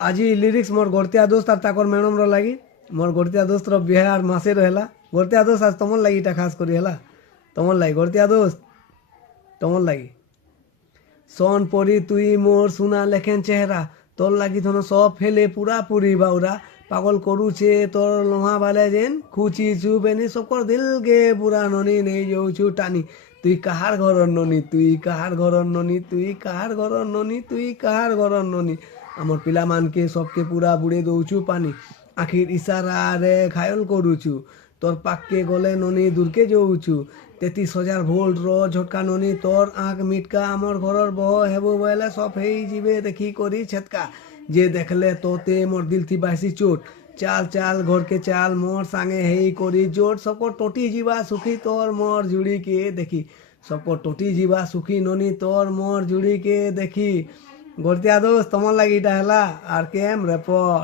আজি লিরিক্স মোর গড়তিয়া দোস্ত আর তাকর ম্যাডমর লাগি। মোর গড়তিয়া দোস্তর বিহে আর মাসে রহেলা। গড়তিয়া দোস্ত আজ তোমার লাগি এটা খাস করি হেলা, তোমার লাগি গড়তিয়া দোস্ত, তোমার লাগি। সন পরি তুই মোর সোনা লেখেন চেহারা, তোর লাগি ধন সব ফেলে পুরাপুরি বাউরা, পাগল করুছে তোর লোহা বালে যেন খুচি চুবেনি সকর দিল গে পুরা ননি নেই যাউছু টানি। তুই কাহার ঘরর ননি, তুই কাহার ঘরর ননি, তুই কাহার ঘরর ননি, তুই কাহার ঘরর ননি। আমার পিলামানকে সবকে পুরা বুড়ে দৌছু পানি, আখির ইশারারে ঘায়ল করুছু, তোর পাককে গলে ননি দূরকে যাউছু। 33,000 ভোল্ট র ঝটকা ননি তোর আঁখ মিটকা, আমার ঘরর বহ হেবু বলে সব হেই ଯିବେ দেখি করি ছেতকা। যে দেখলে তোতে মোর দিল থি বাসি চোট, চাল চাল ঘরকে চাল মোর সাঙ্গে হেই করি জোট। সকর টটি ଯିବା সুখী তোর মোর জুড়িকে দেখি, সকর টটি ଯିବା সুখী ননি তোর মোর জুড়িকে দেখি। গড়তিয়া দোস্ত তোমার লাগি এটা হেলা আর কেম রেপর।